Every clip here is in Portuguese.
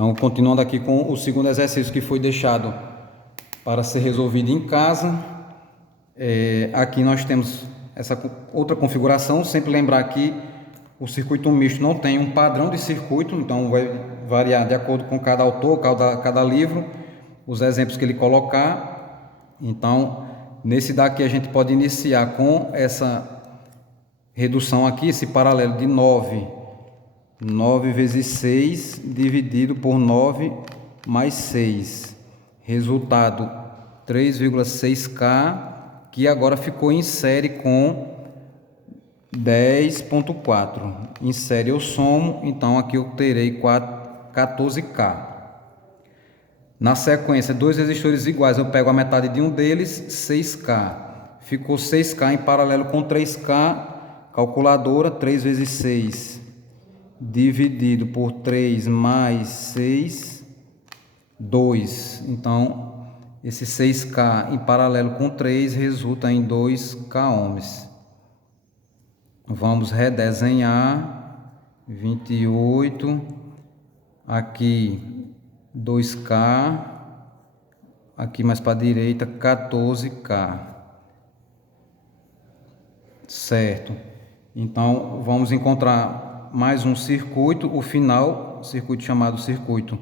Então, continuando aqui com o segundo exercício que foi deixado para ser resolvido em casa. Aqui nós temos essa outra configuração. Sempre lembrar que o circuito misto não tem um padrão de circuito, então vai variar de acordo com cada autor, cada livro, os exemplos que ele colocar. Então, nesse daqui a gente pode iniciar com essa redução aqui, esse paralelo de 9 vezes 6 dividido por 9 mais 6. Resultado 3,6K, que agora ficou em série com 10,4. Em série eu somo, então aqui eu terei 14K. Na sequência, dois resistores iguais, eu pego a metade de um deles, 6K. Ficou 6K em paralelo com 3K. Calculadora, 3 vezes 6 dividido por 3 mais 6, 2. Então, esse 6K em paralelo com 3 resulta em 2K ohms. Vamos redesenhar. 28. Aqui 2K. Aqui mais para a direita 14K. Certo. Então, vamos encontrar mais um circuito, o final, circuito chamado circuito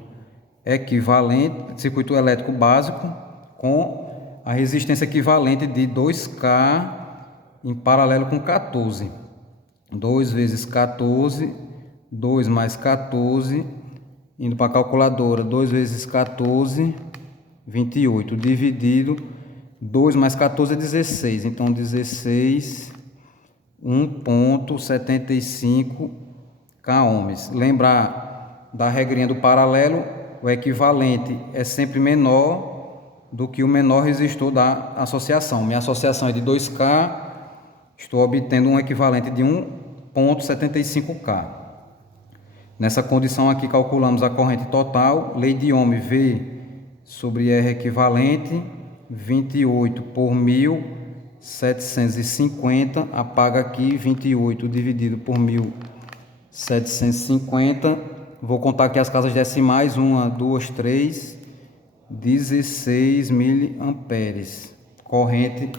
equivalente, circuito elétrico básico, com a resistência equivalente de 2K em paralelo com 14. 2 vezes 14, 2 mais 14, indo para a calculadora, 2 vezes 14, 28, dividido, 2 mais 14 é 16, então 16, 1,75 K ohms. Lembrar da regrinha do paralelo, o equivalente é sempre menor do que o menor resistor da associação. Minha associação é de 2K, estou obtendo um equivalente de 1,75K. Nessa condição aqui calculamos a corrente total, lei de Ohm, V sobre R equivalente, 28 por 1.750, apaga aqui 28 dividido por 1.750, vou contar aqui as casas decimais, 1, 2, 3, 16 miliamperes, corrente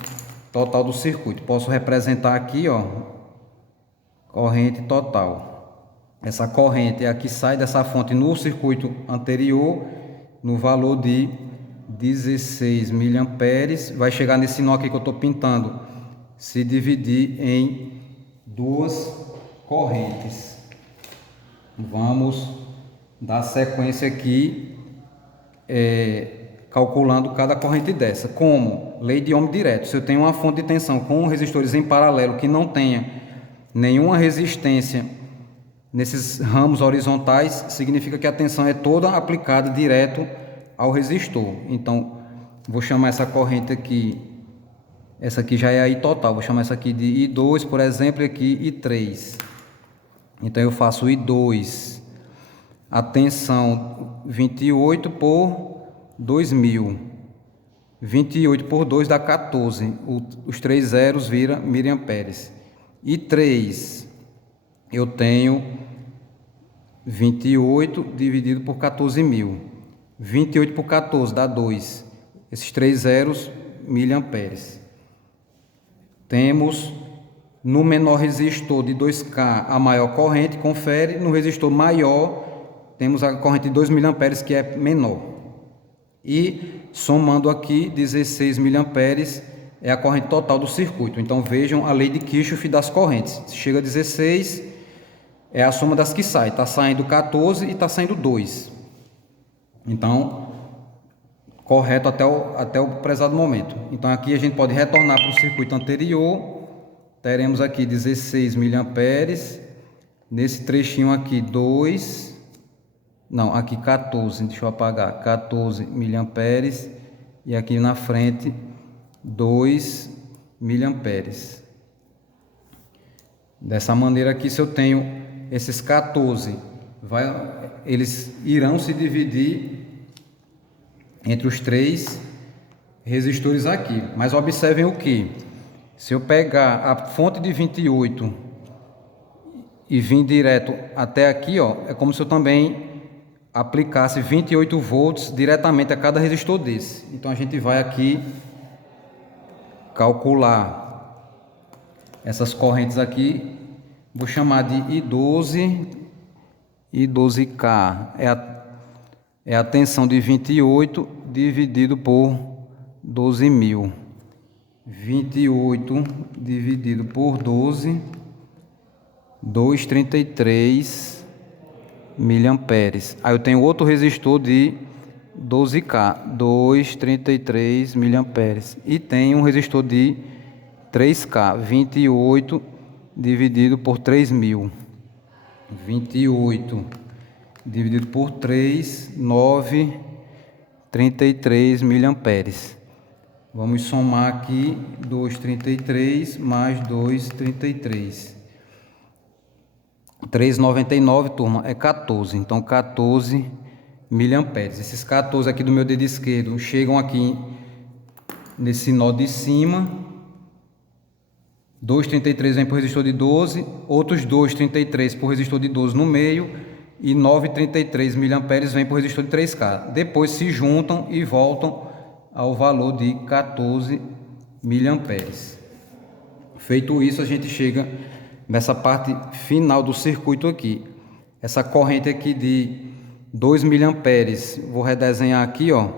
total do circuito. Posso representar aqui, ó, corrente total. Essa corrente é a que sai dessa fonte no circuito anterior, no valor de 16 miliamperes, vai chegar nesse nó aqui que eu estou pintando, se dividir em duas correntes. Vamos dar sequência aqui, calculando cada corrente dessa. Como? Lei de Ohm direto. Se eu tenho uma fonte de tensão com resistores em paralelo que não tenha nenhuma resistência nesses ramos horizontais, significa que a tensão é toda aplicada direto ao resistor. Então, vou chamar essa corrente aqui, essa aqui já é a I total, vou chamar essa aqui de I2, por exemplo, e aqui I3. Então, eu faço I2, a tensão 28 por 2.000. 28 por 2 dá 14, os 3 zeros vira miliamperes. I3, eu tenho 28 dividido por 14.000. 28 por 14 dá 2. Esses 3 zeros, miliamperes. Temos no menor resistor de 2K a maior corrente, confere. No resistor maior, temos a corrente de 2 miliamperes, que é menor. E somando aqui, 16 miliamperes é a corrente total do circuito. Então vejam a lei de Kirchhoff das correntes. Se chega a 16, é a soma das que saem. Está saindo 14 e está saindo 2. Então, correto até o prezado momento. Então aqui a gente pode retornar para o circuito anterior. Teremos aqui 16 miliamperes. Nesse trechinho aqui, 2. Não, aqui 14, deixa eu apagar. 14 miliamperes. E aqui na frente, 2 miliamperes. Dessa maneira aqui, se eu tenho esses 14, eles irão se dividir entre os 3 resistores aqui. Mas observem o que? Se eu pegar a fonte de 28 e vir direto até aqui, ó, é como se eu também aplicasse 28 volts diretamente a cada resistor desse. Então a gente vai aqui calcular essas correntes aqui. Vou chamar de I12 e 12K. É a tensão de 28 dividido por 12.000. 28 dividido por 12, 233 miliamperes. Aí eu tenho outro resistor de 12K, 233 miliamperes. E tem um resistor de 3K, 28 dividido por 3.000. 28 dividido por 3, 9,33 miliamperes. Vamos somar aqui 2,33 mais 2,33. 3,99, turma, é 14. Então, 14 miliamperes. Esses 14 aqui do meu dedo esquerdo chegam aqui nesse nó de cima. 2,33 vem para o resistor de 12. Outros 2,33 para o resistor de 12 no meio. E 9,33 miliamperes vem para o resistor de 3K. Depois se juntam e voltam ao valor de 14 miliamperes. Feito isso, a gente chega nessa parte final do circuito aqui. Essa corrente aqui de 2 miliamperes, vou redesenhar aqui, ó.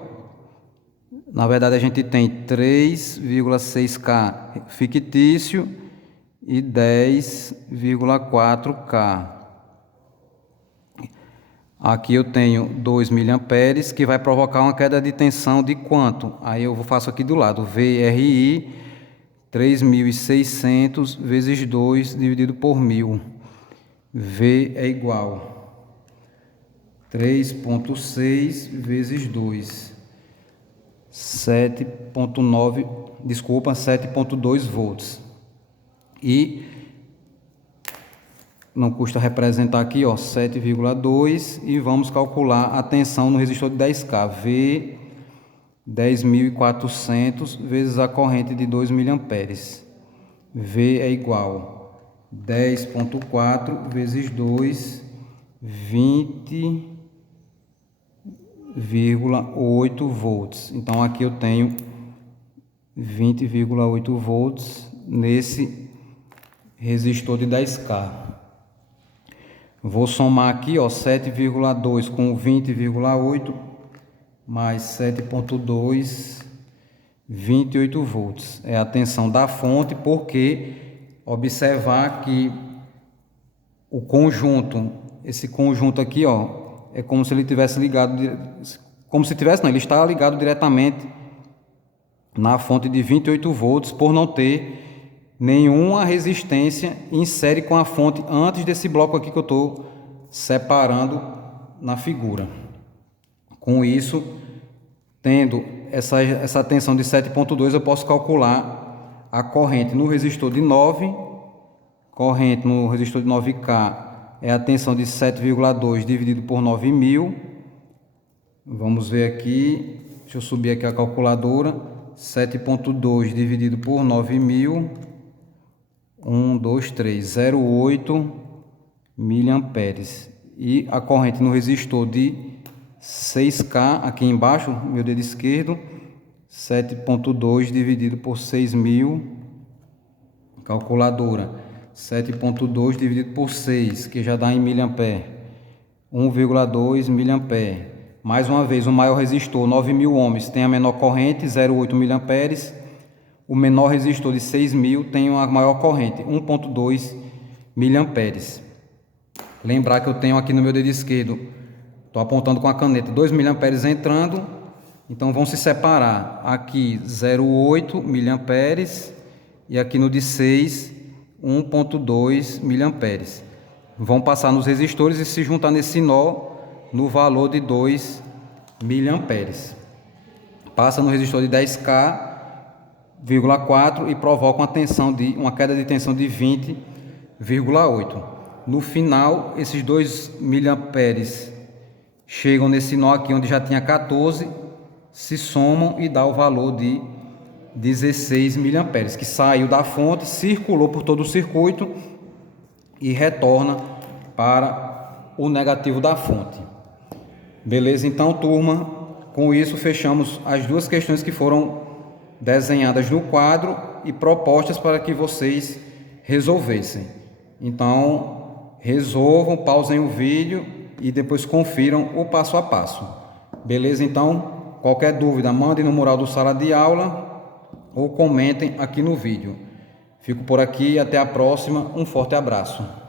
Na verdade, a gente tem 3,6K fictício e 10,4K. Aqui eu tenho 2 miliamperes, que vai provocar uma queda de tensão de quanto? Aí eu faço aqui do lado, VRI 3.600 vezes 2 dividido por 1.000. V é igual 3,6 vezes 2. 7,9, desculpa, 7,2 volts. E não custa representar aqui, ó, 7,2, e vamos calcular a tensão no resistor de 10K, V 10.400 vezes a corrente de 2 miliamperes. V é igual 10,4 vezes 2, 20,8 volts. Então aqui eu tenho 20,8 volts nesse resistor de 10K. Vou somar aqui, ó, 7,2 com 20,8 mais 7,2, 28 volts. É a tensão da fonte, porque observar que o conjunto, esse conjunto aqui, ó, é como se ele tivesse ligado, como se tivesse, não, ele está ligado diretamente na fonte de 28 volts, por não ter nenhuma resistência em série com a fonte antes desse bloco aqui que eu estou separando na figura. Com isso, tendo essa tensão de 7,2, eu posso calcular a corrente no resistor de 9, corrente no resistor de 9K é a tensão de 7,2 dividido por 9.000. Vamos ver aqui, deixa eu subir aqui a calculadora, 7,2 dividido por 9.000, 0,8 miliamperes. E a corrente no resistor de 6K, aqui embaixo, meu dedo esquerdo, 7,2 dividido por 6.000, calculadora, 7,2 dividido por 6, que já dá em miliampere, 1,2 miliampere. Mais uma vez, o maior resistor, 9.000 ohms, tem a menor corrente, 0,8 miliamperes. O menor resistor de 6.000 tem a maior corrente, 1,2 miliamperes. Lembrar que eu tenho aqui no meu dedo esquerdo, estou apontando com a caneta, 2 miliamperes entrando, então vão se separar. Aqui 0,8 miliamperes e aqui no de 6, 1,2 miliamperes. Vão passar nos resistores e se juntar nesse nó no valor de 2 miliamperes. Passa no resistor de 10K,4 e provoca uma queda de tensão de 20,8. No final, esses 2 miliamperes chegam nesse nó aqui onde já tinha 14, se somam e dá o valor de 16 miliamperes, que saiu da fonte, circulou por todo o circuito e retorna para o negativo da fonte. Beleza? Então, turma, com isso fechamos as duas questões que foram desenhadas no quadro e propostas para que vocês resolvessem. Então, resolvam, pausem o vídeo e depois confiram o passo a passo. Beleza? Então, qualquer dúvida, mandem no mural do Sala de Aula ou comentem aqui no vídeo. Fico por aqui e até a próxima. Um forte abraço.